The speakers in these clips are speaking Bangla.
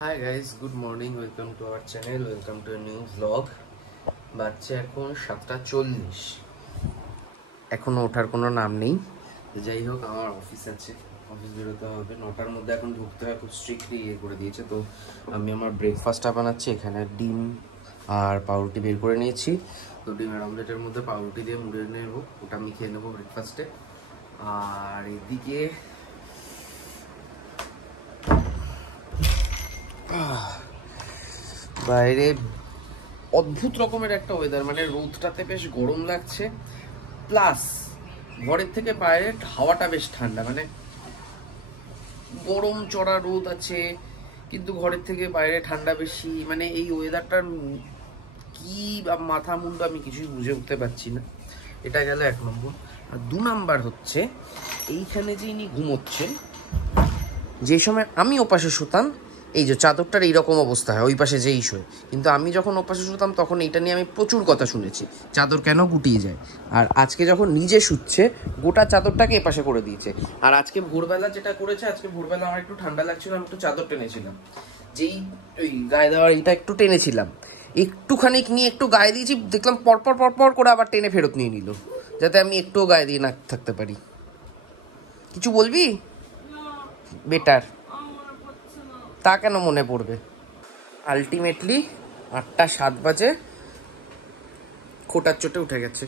Hi guys, good morning. Welcome to our channel. Welcome to a new vlog. বাচ্চা এখন 7:40। এখনো ওঠার কোনো নাম নেই। যাই হোক, আমার অফিস আছে, অফিস বেরোতে হবে 9টার মধ্যে। এখন ঢুকতে হয়, খুব স্ট্রিক্টলি করে দিয়েছে। তো আমি আমার ব্রেকফাস্টটা বানাচ্ছি। এখানে ডিম আর পাউরুটি বের করে নিয়েছি। তো ডিমের অমলেটের মধ্যে পাউরুটি দিয়ে মুড়ে নেব, ওটা আমি খেয়ে নেবো ব্রেকফাস্টে। আর এদিকে বাইরে অদ্ভুত রকমের একটা ওয়েদার, মানে রোদটাতে বেশ গরম লাগছে, প্লাস ঘরের থেকে বাইরে হাওয়াটা বেশ ঠান্ডা। মানে গরম চড়া রোদ আছে, কিন্তু ঘরের থেকে বাইরে ঠান্ডা বেশি। মানে এই ওয়েদারটার কি মাথা মুন্ডু আমি কিছুই বুঝে উঠতে পারছি না। এটা গেল 1 নম্বর। আর 2 নাম্বার হচ্ছে, এইখানে যে ইনি ঘুমোচ্ছেন, যে সময় আমি ওপাশে শুতাম, এই যে চাদরটার এইরকম অবস্থা হয় ওই পাশে যেই শোয়, কিন্তু আমি যখন ওপাশে শুতাম তখন এইটা নিয়ে আমি প্রচুর কথা শুনেছি, চাদর কেন গুটিয়ে যায়। আর আজকে যখন নিজে শুচ্ছে, গোটা চাদরটাকে এপাশে করে দিয়েছে। আর আজকে ভোরবেলা যেটা করেছে, আজকে ভোরবেলা আমার একটু ঠান্ডা লাগছিল, আমি একটু চাদর টেনেছিলাম, যেই ওই গায়ে দেওয়ার এইটা একটু টেনেছিলাম, একটুখানি নিয়ে একটু গায়ে দিয়েছি, দেখলাম পরপর পরপর করে আবার টেনে ফেরত নিয়ে নিল, যাতে আমি একটুও গায়ে দিয়ে না থাকতে পারি। কিছু বলবি? বেটার। তা কেন মনে পড়বে? আলটিমেটলি 8টা 7 বাজে খোটার চোটে উঠে গেছে।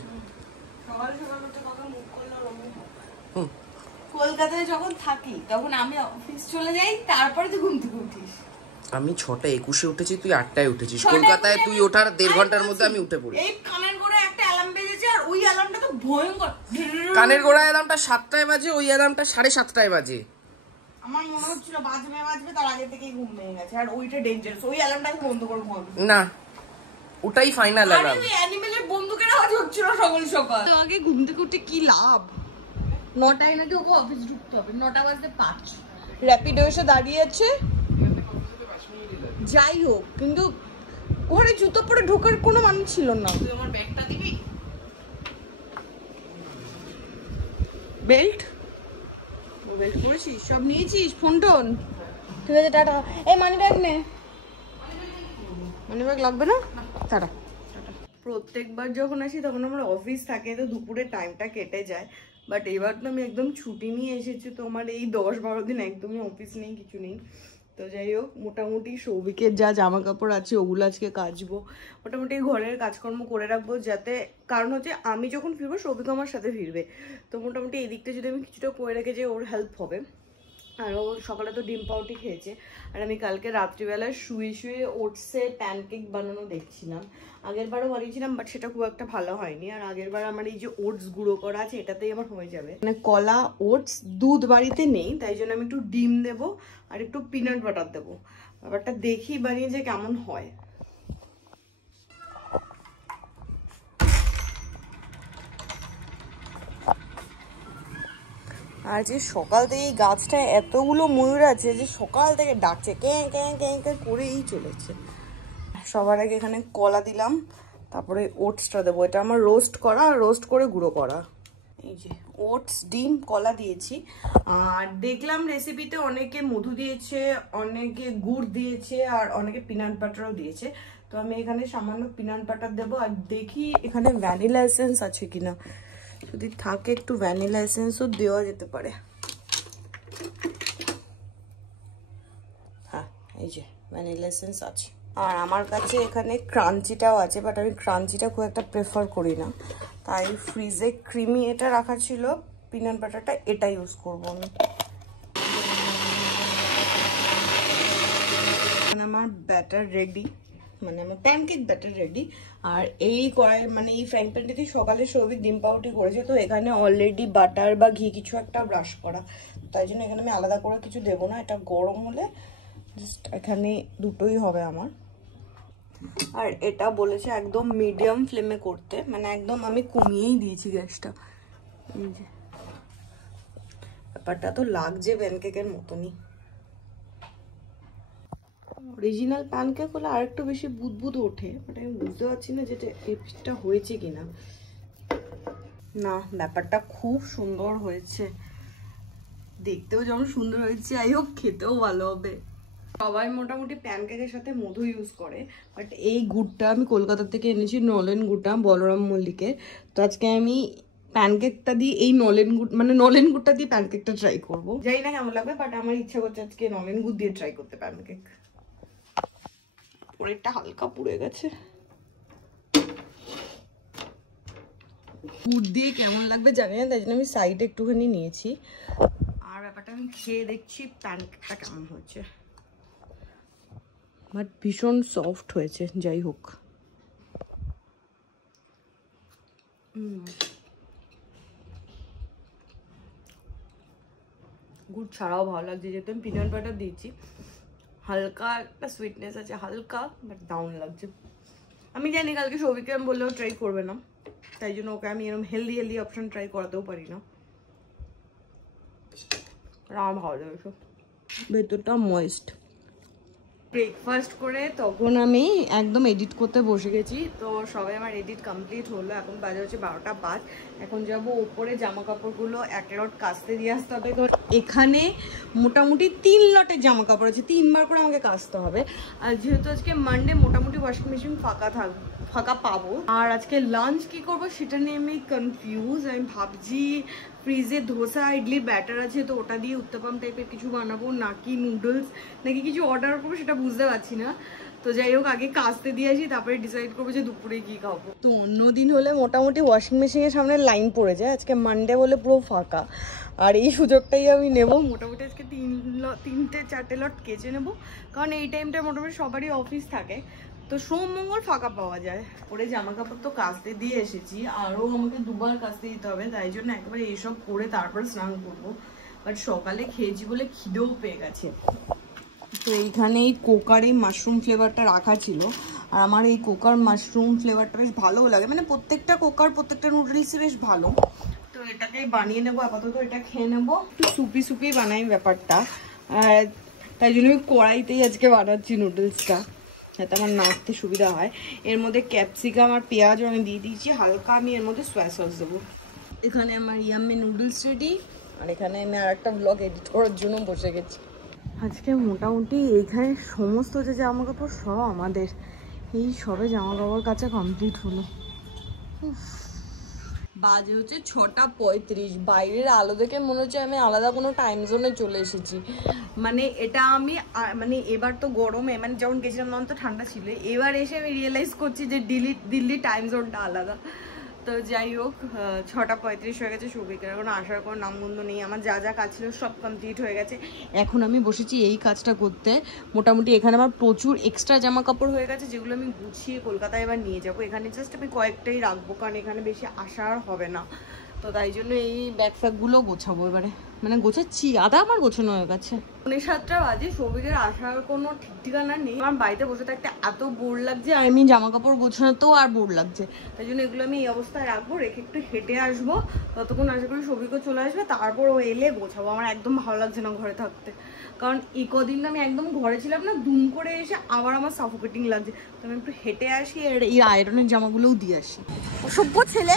কলকাতায় যখন থাকি তখন আমি অফিস চলে যাই, তারপরে তুই ঘুম থেকে উঠিস। আমি 6টা 21-এ উঠেছি, তুই 8টায় উঠেছিস। কলকাতায় তুই ওঠার 1.5 ঘন্টার মধ্যে আমি উঠে পড়ি। এই কানের গোড়ায় একটা অ্যালার্ম বেজেছে, আর ওই অ্যালার্মটা তো ভয়ঙ্কর। কানের গোড়ায় অ্যালার্মটা 7টায় বাজে, ওই অ্যালার্মটা 7:30টায় বাজে। আমার মনে হচ্ছিল বাজবে, তার আগে থেকেই ঘুম ভেঙে গেছে। আর ওইটা ডেঞ্জারাস, ওই অ্যালার্মটা আমি বন্ধ করে ঘুমাবো না, ওটাই ফাইনাল অ্যালার্ম। আরে অ্যানিমেলের বন্দুকের আওয়াজ হচ্ছিল সকাল সকাল। তো আগে ঘুম থেকে উঠে কি লাভ? 9টায় নাকি ওকে অফিস ঢুকতে হবে, 9টা বাজতে 5। র্যাপিডো এসে দাঁড়িয়ে আছে। যাই হোক, কিন্তু ঘরে জুতো পরে ঢোকার কোনো মানুষ ছিল না। তুই আমার ব্যাগটা দিবি? বেল্ট বেল্ট পরেছিস? সব নিয়েছিস? ফোন টোন ঠিক আছে, টাটা। এই মানি ব্যাগ নে। মানি ব্যাগ লাগবে না, টাটা। প্রত্যেকবার যখন আসি তখন আমার অফিস থাকে, তো দুপুরের টাইমটা কেটে যায়। বাট এবার তো আমি একদম ছুটি নিয়ে এসেছি, তো আমার এই 10-12 দিন একদমই অফিস নেই, কিছু নেই। তো যাই হোক, মোটামুটি সৌভিকের যা জামা কাপড় আছে ওগুলো আজকে কাচবো, মোটামুটি ঘরের কাজকর্ম করে রাখবো, যাতে, কারণ হচ্ছে আমি যখন ফিরবো সৌভিক আমার সাথে ফিরবে। তো মোটামুটি এই দিকটা যদি আমি কিছুটা করে রেখে যাই, ওর হেল্প হবে। আর ও সকালে তো ডিম পাউরুটি খেয়েছে। আর আমি কালকে রাত্রিবেলায় শুয়ে শুয়ে ওটসে প্যানকেক বানানো দেখছিলাম। আগের বারও বানিয়েছিলাম, বাট সেটা খুব একটা ভালো হয়নি। আর আগের বার আমার এই যে ওটস গুঁড়ো করা আছে, এটাতেই আমার হয়ে যাবে। মানে কলা, ওটস, দুধ বাড়িতে নেই, তাই জন্য আমি একটু ডিম দেবো আর একটু পিনাট বাটার দেবো। ব্যাপারটা দেখি বানিয়ে যে কেমন হয়। আর যে সকাল থেকে এই গাছটায় এতগুলো ময়ূর আছে যে সকাল থেকে ডাকছে, ক্যাঁ ক্যাঁ ক্যাঁ ক্যাঁ করেই চলেছে। সবার আগে এখানে কলা দিলাম, তারপরে ওটসটা দেবো। এটা আমার রোস্ট করা, রোস্ট করে গুঁড়ো করা। এই যে ওটস, ডিম, কলা দিয়েছি। আর দেখলাম রেসিপিতে অনেকে মধু দিয়েছে, অনেকে গুড় দিয়েছে, আর অনেকে পিনাট বাটারও দিয়েছে। তো আমি এখানে সামান্য পিনাট বাটার দেবো। আর দেখি এখানে ভ্যানিলা এসেন্স আছে কিনা, যদি থাকে একটু ভ্যানিলা এসেন্সও দেওয়া যেতে পারে। হ্যাঁ, এই যে ভ্যানিলা এসেন্স আছে। আর আমার কাছে এখানে ক্রাঞ্চিটাও আছে, বাট আমি ক্রাঞ্চিটা খুব একটা প্রেফার করি না, তাই ফ্রিজে ক্রিমি এটা রাখা ছিল, পিনাট বাটারটা এটা ইউজ করবো আমি। এখানে আমার ব্যাটার রেডি, মানে আমার প্যানকেক ব্যাটার রেডি। আর এই কড়াই, মানে এই ফ্রাইং প্যানটিতে সকালে সৌভিক ডিম পাউরুটি করেছে, তো এখানে অলরেডি বাটার বা ঘি কিছু একটা ব্রাশ করা, তাই জন্য এখানে আমি আলাদা করে কিছু দেবো না। এটা গরম হলে জাস্ট এখানে দুটোই হবে আমার। আর এটা বলেছে একদম মিডিয়াম ফ্লেমে করতে, মানে একদম আমি কমিয়েই দিয়েছি গ্যাসটা। এই যে ব্যাপারটা তো লাগছে প্যানকেকের মতনই। অরিজিনাল প্যানকেক হলে আর একটু বেশি বুদবুদ ওঠে, বাট আমি বুঝতে পারছি না যেটা এটা হয়েছে কিনা। না, ব্যাপারটা খুব সুন্দর হয়েছে, দেখতেও যেমন সুন্দর হয়েছে, যাই হোক খেতেও ভালো হবে। সবাই মোটামুটি প্যানকেকের সাথে মধু ইউজ করে, বাট এই গুড়টা আমি কলকাতা থেকে এনেছি, নলেন গুড়টা, বলরাম মল্লিকের। তো আজকে আমি প্যানকেকটা দিয়ে এই নলেন গুড়, মানে নলেন গুড়টা দিয়ে প্যানকেকটা ট্রাই করবো। জানি না কেমন লাগবে, বাট আমার ইচ্ছা করছে আজকে নলেন গুড় দিয়ে ট্রাই করতে প্যানকেক। পরেরটা হালকা পুড়ে গেছে, গুড় দিয়ে কেমন লাগবে জানি না, তাই জন্য আমি সাইডে একটুখানি নিয়েছি। আর ব্যাপারটা আমি খেয়ে দেখছি প্যানকেকটা কেমন হয়েছে, বাট ভীষণ সফট হয়েছে। যাই হোক, গুড় ছাড়াও ভালো লাগছে, যেহেতু আমি পিনাট বাটার দিয়েছি। হালকা একটা সুইটনেস আছে, হালকা, বাট দারুণ লাগছে। আমি জানি কালকে সৌভিককে আমি বললেও ট্রাই করবে না, তাই জন্য ওকে আমি এরকম হেলদি অপশন ট্রাই করাতেও পারি না। আমার ভালো লাগে, ভেতরটা ময়েস্ট। ব্রেকফাস্ট করে তখন আমি একদম এডিট করতে বসে গেছি। তো সবাই আমার এডিট কমপ্লিট হলো, এখন বাজে হচ্ছে 12টা 5। এখন যাব ওপরে জামা কাপড়গুলো এক লট কাচতে দিয়ে আসতে হবে। তো এখানে মোটামুটি 3 লটের জামা কাপড় আছে, 3 বার করে আমাকে কাচতে হবে। আর যেহেতু আজকে মানডে, মোটামুটি ওয়াশিং মেশিন ফাঁকা পাবো। আর আজকে লাঞ্চ কি করবো সেটা নিয়ে আমি কনফিউজ। আমি ভাবছি ফ্রিজে ধোসা ইডলি ব্যাটার আছে, তো ওটা দিয়ে উত্তাপাম টাইপের কিছু বানাবো, নাকি নুডলস, নাকি কিছু অর্ডার করবো সেটা বুঝতে পারছি না। তো যাই হোক, আগে কাচতে দিয়ে আসি, তারপরে ডিসাইড করবো যে দুপুরে কি খাবো। তো অন্যদিন হলে মোটামুটি ওয়াশিং মেশিনের সামনে লাইন পড়ে যায়, আজকে মানডে বলে পুরো ফাঁকা। আর এই সুযোগটাই আমি নেব, মোটামুটি আজকে 3-4টে লট কেচে নেবো, কারণ এই টাইমটা মোটামুটি সবারই অফিস থাকে, তো সোম মঙ্গল ফাঁকা পাওয়া যায়। পরে জামা কাপড় তো কাচতে দিয়ে এসেছি, আরও আমাকে 2বার কাচতে দিতে হবে, তাই জন্য একবারে এইসব করে তারপর স্নান করবো। বাট সকালে খেয়েছি বলে খিদেও পেয়ে গেছে। তো এইখানে এই কোকার এই মাশরুম ফ্লেভারটা রাখা ছিল, আর আমার এই কোকার মাশরুম ফ্লেভারটা বেশ ভালো লাগে, মানে প্রত্যেকটা কোকার প্রত্যেকটা নুডলসই বেশ ভালো। তো এটাকেই বানিয়ে নেবো, আপাতত এটা খেয়ে নেবো। একটু সুপি বানাই ব্যাপারটা, আর তাই জন্য আমি কড়াইতেই আজকে বানাচ্ছি নুডলসটা, যাতে আমার নাড়তে সুবিধা হয়। এর মধ্যে ক্যাপসিকাম আর পেঁয়াজও আমি দিয়ে দিয়েছি, হালকা আমি এর মধ্যে সয়া সস দেবো। এখানে আমার ইয়াম্মি নুডলস রেডি, আর এখানে আমি আর একটা ব্লগ এডিট করার জন্য বসে গেছি। আজকে মোটামুটি এইখানে সমস্ত যে জামা কাপড় সব আমাদের, এই সবে জামা কাপড় কাচা কমপ্লিট হলো। বাজে হচ্ছে 6:35, বাইরের আলো দেখে মনে হচ্ছে আমি আলাদা কোনো টাইম জোনে চলে এসেছি। মানে এটা আমি মানে এবার তো গরমে, মানে যখন গেছিলাম তখন তো ঠান্ডা ছিল, এবার এসে আমি রিয়েলাইজ করছি যে দিল্লি টাইম জোনটা আলাদা। তো যাই হোক, 6:35 হয়ে গেছে, সৌভিকের এখন আসার কোনো নামগন্ধ নেই। আমার যা যা কাজ ছিল সব কমপ্লিট হয়ে গেছে, এখন আমি বসেছি এই কাজটা করতে। মোটামুটি এখানে আমার প্রচুর এক্সট্রা জামা কাপড় হয়ে গেছে, যেগুলো আমি গুছিয়ে কলকাতায় এবার নিয়ে যাবো। এখানে জাস্ট আমি কয়েকটাই রাখবো, কারণ এখানে বেশি আসা আর হবে না। তো তাই জন্য এই ব্যাগ ফ্যাগগুলো গোছাবো এবারে, মানে গোছাচ্ছি, আধা আমার গোছানো হয়ে গেছে। 7:30 বাজে, সৌভিকের আসার কোনো ঠিক ঠিকানা নেই। আমার বাড়িতে বসে থাকতে এত বোর লাগছে, আর আমি জামা কাপড় গোছানোতেও আর বোর লাগছে, তাই জন্য এগুলো আমি এই অবস্থায় রাখবো, রেখে একটু হেঁটে আসবো। ততক্ষণ আশা করি সৌভিকও চলে আসবে, তারপর ও এলে গোছাবো। আমার একদম ভালো লাগছে না ঘরে থাকতে, কারণ এই কদিন আমি একদম ঘরে ছিলাম না, দুম করে এসে আবার আমার সাফোকেটিং লাগছে। তো আমি একটু হেঁটে আসি, আর এই আয়রনের জামাগুলোও দিয়ে আসি। সভ্য ছেলে,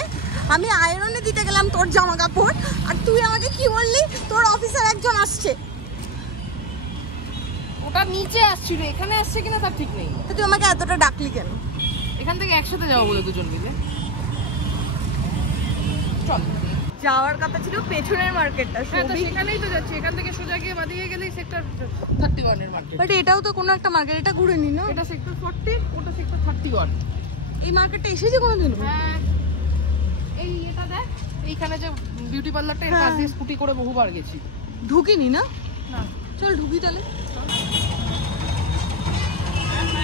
আমি আয়রনে দিতে গেলাম তোর জামা কাপড়, আর তুই আমাকে কি বললি তোর অফিসার একজন আসছে। ওটা নিচে আসছিল, এখানে আসছে কিনা তার ঠিক নেই। তো তুই আমাকে এতটা ডাকলি কেন? এখান থেকে একসাথে যাবো বলে দুজন মিলে। চল, যাওয়ার কথা ছিল পেছনের মার্কেটটা, সেখানেই তো যাচ্ছি। এখান থেকে সোজা গিয়ে বাদিয়ে গেলেই সেক্টর 31 এর মার্কেট। বাট এটাও তো কোনো একটা মার্কেট, এটা ঘুরে নি না? এটা সেক্টর 40, ওটা সেক্টর 31। এই মার্কেটটা এসেছে কোনোদিন? হ্যাঁ, এই এটা দেখ, এইখানে যে বিউটি পার্লারটা, এর পাশ দিয়ে স্কুটি করে বহুবার গেছি। ঢুকিনি না? না, চল ঢুকি তাহলে।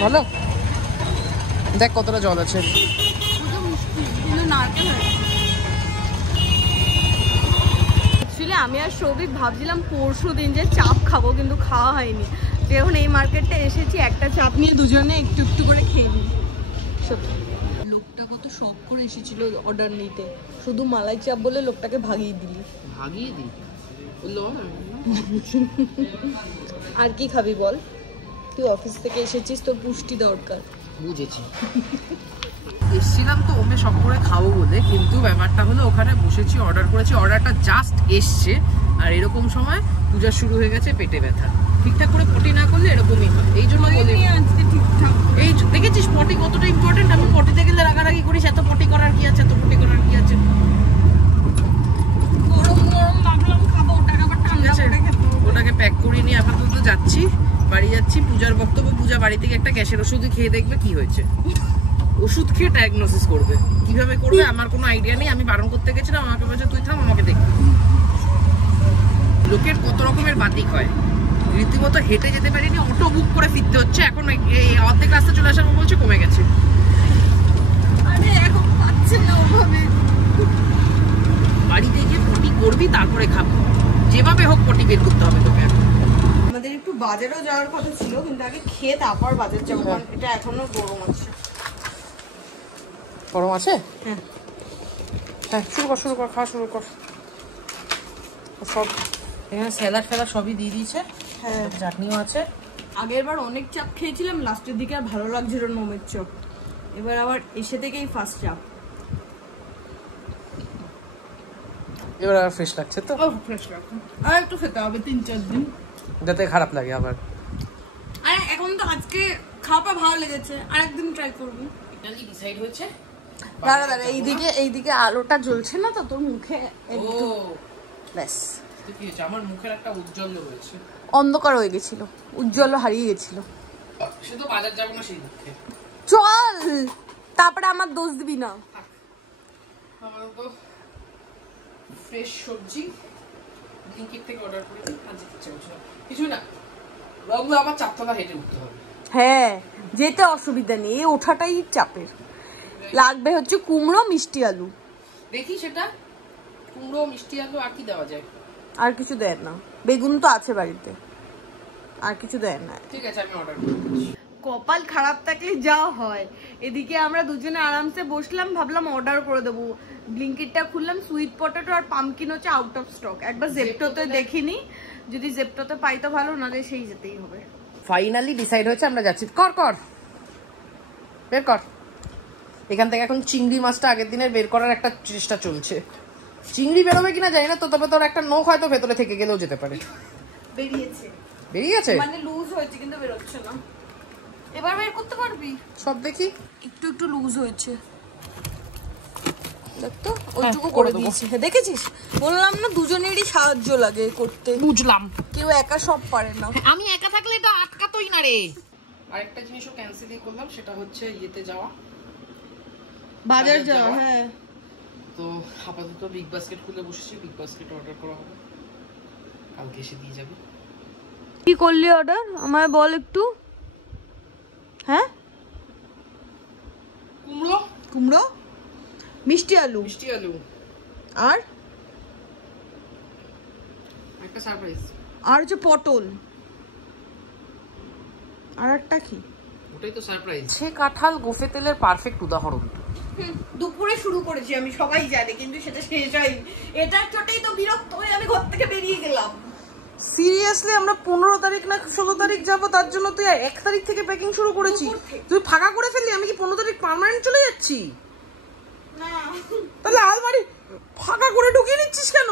ভালো, দেখ কতটা জল আছে। কিন্তু নারকেল আমি আর সৌভিক ভাবছিলাম পরশু দিন যে চাপ খাবো, কিন্তু খাওয়া হয়নি। যখন এই মার্কেটটা এসেছি, একটা চাপ নিয়ে দুজনে একটু একটু করে খেয়ে নিই। সত্যি লোকটা কত শখ করে এসেছিল অর্ডার নিতে, শুধু মালাই চাপ বলে লোকটাকে ভাগিয়ে দিলি। ভাগিয়ে দিই আর কি খাবি বল? তুই অফিস থেকে এসেছিস, তোর পুষ্টি দরকার। বুঝেছি। এসছিলাম তো ওমে সব করে খাবো বলে, কিন্তু ব্যাপারটা হলো ওখানে বসেছি, অর্ডার করেছি, অর্ডারটা জাস্ট এসছে, আর এরকম সময় পূজা শুরু হয়ে গেছে, পেটে ব্যথা। ঠিকঠাক করে পটি না করলে এরকমই হয়। এই জন্য এই দেখেছিস পটি কতটা ইম্পর্টেন্ট। আমি পটিতে গেলে রাগারাগি করিস, এত পটি করার কি আছে, এত পটি করার কি আছে। ওটাকে প্যাক করে নিয়ে আপাতত যাচ্ছি, বাড়ি যাচ্ছি। পূজার বক্তব্য, পূজা বাড়ি থেকে একটা গ্যাসের ওষুধ খেয়ে দেখবে কি হয়েছে। ওষুধ খেয়ে ডায়াগনোসিস করবে, কিভাবে করবে আমার কোনো আইডিয়া নেই। আমি বারণ করতে গেছিলাম, আমাকে বলছে তুই থাম, আমাকে দেখ। লোকের কত রকমের বাতিক হয়, রীতিমতো হেঁটে যেতে পারিনি, অটো বুক করে ফিরতে হচ্ছে। এখন এই অর্ধেক রাস্তা চলে আসার পর বলছে কমে গেছে। আরে এখন পাচ্ছে না ওভাবে। বাড়িতে গিয়ে পটি করবি, তারপরে খাবি। যেভাবে হোক পটি বের করতে হবে তোকে। আমাদের একটু বাজারেও যাওয়ার কথা ছিল, কিন্তু আগে খেয়ে তারপর বাজার যাবো, কারণ এটা এখনো গরম আছে। গরম আছে? হ্যাঁ হ্যাঁ, শুরু কর, খাওয়া শুরু কর। সব এখানে স্যালাড ফ্যালাড সবই দিয়ে দিয়েছে। হ্যাঁ, চাটনিও আছে। আগের বার অনেক চাপ খেয়েছিলাম, লাস্টের দিকে আর ভালো লাগছিল না মোমের চপ। এবার আবার এসে থেকেই ফার্স্ট চাপ। এবার আর ফ্রেশ লাগছে তো? ফ্রেশ লাগছে। আর একটু খেতে হবে 3-4 দিন, যাতে খারাপ লাগে আবার। আরে এখন তো আজকে খাওয়া ভালো লেগেছে, আর একদিন ট্রাই করবো। ফাইনালি ডিসাইড হয়েছে। দাঁড়া এইদিকে আলোটা জ্বলছে না তো তোর মুখে, ও ব্যাস। কি হয়েছে? আমার মুখের একটা উজ্জ্বল হয়েছে। অন্ধকার হয়ে গেছিল, উজ্জ্বল হারিয়ে গেছিল। সে তো বাজার যাবো না সেই দুঃখে। চল, তারপরে আমার দোষ দিবি না। আমার তো ফ্রেশ সবজি ব্লিঙ্কিট থেকে অর্ডার করেছি, আজ ইচ্ছে হচ্ছে না কিছু না। রংলা আবার চারতলা হেঁটে উঠতে হবে। হ্যাঁ, যেতে অসুবিধা নেই, ওঠাটাই চাপের। লাগবে হচ্ছে কুমড়ো, মিষ্টি আলু। দেখি সেটা, কুমড়ো, মিষ্টি আলু, আর কি দেওয়া যায়? আর কিছু দেয় না, বেগুন তো আছে বাড়িতে, আর কিছু দেয় না। ঠিক আছে, আমি অর্ডার করে দিচ্ছি। কপাল খারাপ থাকলে যা হয়। এদিকে আমরা দুজনে আরামসে বসলাম, ভাবলাম অর্ডার করে দেবো। ব্লিঙ্কিটটা খুললাম, সুইট পটেটো আর পামকিন হচ্ছে আউট অফ স্টক। একবার জেপ্টোতে দেখিনি, যদি জেপ্টোতে পাই তো ভালো, নালে সেই যেতেই হবে। ফাইনালি ডিসাইড হয়েছে আমরা যাচ্ছি। কর কর, বের কর। এখান থেকে এখন চিংড়ি মাছটা আগের দিনের বের করার একটা চেষ্টা চলছে। চিংড়ি বেরোবে কিনা জানি না তো, তবে তোর একটা নখ হয়তো ভেতরে থেকে গেলেও যেতে পারে। বেরিয়েছে, বেরিয়ে গেছে, মানে লুজ হয়েছে কিন্তু বেরোচ্ছে না। এবার বের করতে পারবি? সব দেখি। একটু একটু লুজ হয়েছে, দেখ তো, ওইটুকু করে দিয়েছি। দেখেছিস, বললাম না দুজনেরই সাহায্য লাগে করতে। বুঝলাম, কেউ একা সব পারে না। আমি একা থাকলে এটা আটকাতোই না রে। আরেকটা জিনিসও ক্যান্সেলই করলাম, সেটা হচ্ছে ইয়েতে যাওয়া, বাজার যাওয়া। হ্যাঁ, তো আপাতত বিগ বাস্কেট খুলে বসেছি, বিগ বাস্কেট অর্ডার করা হবে, কালকে এসে দিয়ে যাবে। কি করলি অর্ডার আমায় বল একটু। হ্যাঁ, কুমড়ো, কুমড়ো, মিষ্টি আলু, মিষ্টি আলু, আর একটা সারপ্রাইজ, আর হচ্ছে পটল, আর একটা কি, ওটাই তো সারপ্রাইজ। সে কাঁঠাল গোফে তেলের পারফেক্ট উদাহরণ। দুপুরে শুরু করেছি আমি, সবাই জানে, কিন্তু সেটা শেষ হয়নি। এটার চোটেই তো বিরক্ত হয়ে আমি ঘর থেকে বেরিয়ে গেলাম। সিরিয়াসলি আমরা 15 তারিখ না 16 তারিখ যাবো, তার জন্য তুই 1 তারিখ থেকে প্যাকিং শুরু করেছি। তুই ফাঁকা করে ফেললি, আমি কি 15 তারিখ পার্মানেন্ট চলে যাচ্ছি? না, তাহলে আলমারি ফাঁকা করে ঢুকিয়ে নিচ্ছিস কেন?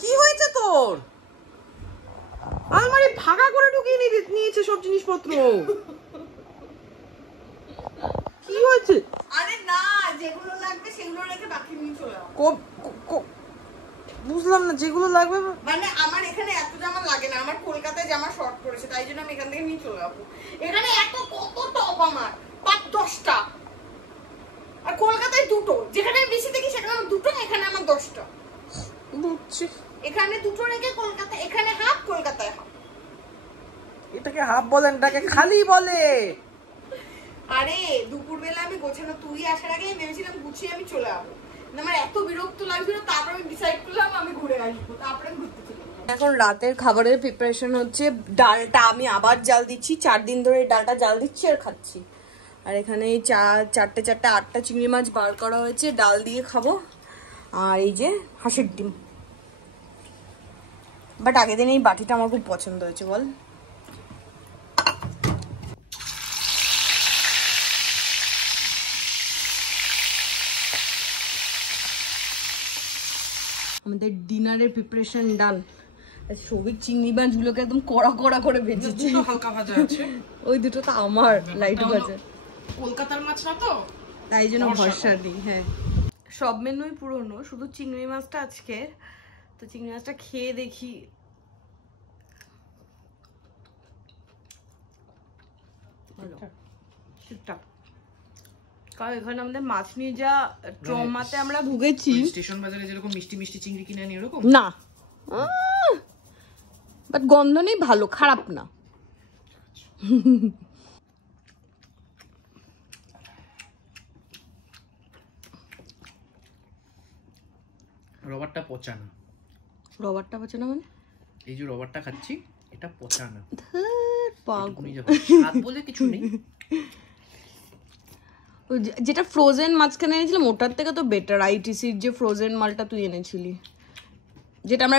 কি হয়েছে তোর? আলমারি ফাঁকা করে ঢুকিয়ে নিয়েছে সব জিনিসপত্র। কি হয়েছে? আরে না, যেগুলো লাগবে সেগুলো রেখে বাকি নিয়ে চলে যাও। বুঝলাম না, যেগুলো লাগবে মানে আমার এখানে এত জামা লাগে না, আমার কলকাতায় জামা শর্ট পড়েছে, তাই জন্য আমি এখান থেকে নিয়ে চলে যাবো। এখানে এত কত টপ আমার 5-10টা, আর কলকাতায় 2টো। যেখানে আমি বেশি দেখি সেখানে আমার 2টো, এখানে আমার 10টা। বুঝছি, এখানে 2টো রেখে কলকাতা, এখানে হাফ, কলকাতায় হাফ। এটাকে হাফ বলেন, এটাকে খালি বলে। আরে দুপুরবেলা আমি গোছানো, তুই আসার আগে আমি ভেবেছিলাম গুছিয়ে আমি চলে যাবো, আমার এত বিরক্ত লাগছিল। তারপর আমি ডিসাইড করলাম আমি ঘুরে আসবো, তারপরে ঘুরতে চলে যাবো। এখন রাতের খাবারের প্রিপারেশন হচ্ছে। ডালটা আমি আবার জাল দিচ্ছি, 4 দিন ধরে ডালটা জাল দিচ্ছি আর খাচ্ছি। আর এখানে এই 4-8টা চিংড়ি মাছ বার করা হয়েছে, ডাল দিয়ে খাবো। আর এই যে হাঁসের ডিম। বাট আগের দিন এই বাটিটা আমার খুব পছন্দ হয়েছে, বল। আমাদের ডিনারের প্রিপারেশন ডান। সৌভিক চিংড়ি মাছগুলোকে একদম কড়া কড়া করে ভেজেছে, হালকা ভাজা আছে। ওই দুটো তো আমার লাইট ভাজা, কলকাতার মাছ না তো, তাই জন্য ভরসা দিই। হ্যাঁ, সব মেনুই পুরনো, শুধু চিংড়ি মাছটা আজকে। তো চিংড়ি মাছটা খেয়ে দেখি। ঠিকঠাক, কারণ এখানে আমাদের মাছ নিয়ে যা ট্রমাতে আমরা ভুগেছি। স্টেশন বাজারে যেরকম মিষ্টি মিষ্টি চিংড়ি কিনে আনি ওরকম না, বাট গন্ধ নেই, ভালো, খারাপ না। রবারটা পচা না। রবারটা পচা না মানে? এই যে রবারটা খাচ্ছি এটা পচা না। পাগল, স্বাদ বলে কিছু নেই। যেটা ফ্রোজেন মাঝখানে এনেছিলাম ওটার থেকে তো বেটার। আইটিসির যে ফ্রোজেন মালটা তুই এনেছিলি, যেটা আমরা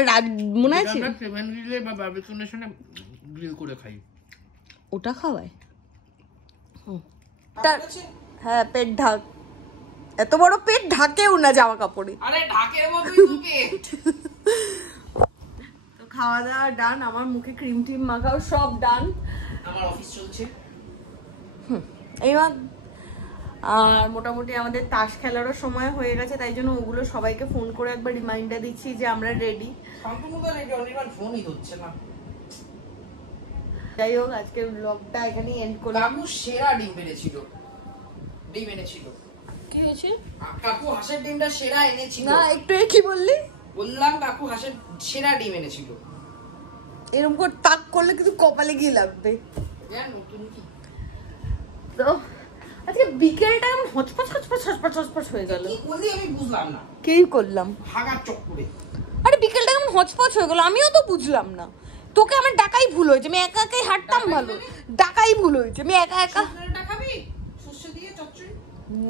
মনে আছে সেভেন গ্রিলে বা বারবিকিউ নেশনে গ্রিল করে খাই, ওটা খাওয়ায়। হ্যাঁ, পেট ঢাক, এত বড় পেট ঢাকেও না জামা কাপড়ে। আরে ঢাকের মতোই তো পেট। তো খাওয়া দাওয়া ডান, আমার মুখে ক্রিম টিম মাখাও সব ডান। আমার অফিস চলছে এইবার, আর মোটামুটি আমাদের তাস খেলারও সময় হয়ে গেছে, তাই জন্য ওগুলো সবাইকে ফোন করে একবার রিমাইন্ডার দিচ্ছি যে আমরা রেডি। ফোনই ধরছে না। যাই হোক, আজকের ব্লগটা এখানেই এন্ড করলাম। কাকু সেরা ডিম এনেছিল। কি হয়েছে? কাকু হাঁসের ডিমটা সেরা এনেছিল। না, একটু কি বললি? বললাম কাকু হাঁসের সেরা ডিম এনেছিল। এরকম করে তাক করলে কিন্তু কপালে গিয়ে লাগবে। নতুন কি তো আজকে বিকেলটা এমন হচপচ হচপচ হচপচ হচপচ হয়ে গেল। কি করলি আমি বুঝলাম না। কি করলাম? হাগার চক্করে। আরে বিকেলটা কেমন হচপচ হয়ে গেল, আমিও তো বুঝলাম না। তোকে আমার ডাকাই ভুল হয়েছে, আমি একা একাই হাঁটতাম ভালো। ডাকাই ভুল হয়েছে, আমি একা একা। খাবি সরষে দিয়ে চচ্চড়ি?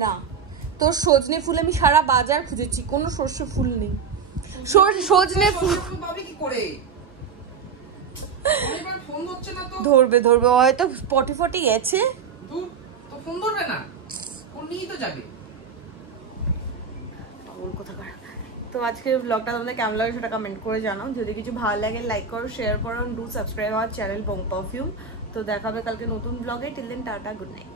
না, তোর সজনে ফুল আমি সারা বাজার খুঁজেছি, কোনো সর্ষে ফুল নেই। সজনে ফুল পাবি কি করে? অনেকবার ফোন ধরছে না তো। ধরবে ধরবে, হয়তো পটি ফটি গেছে। তো ফোন ধরবে না, ফোন নিয়েই তো যাবে। পাগল কোথাকার। তো আজকের ব্লগটা তোমাদের কেমন লাগে সেটা কমেন্ট করে জানাও। যদি কিছু ভালো লাগে লাইক করো, শেয়ার করো, do subscribe our channel Bong perfume. তো দেখা হবে কালকে নতুন ব্লগে। Till then tata, good night.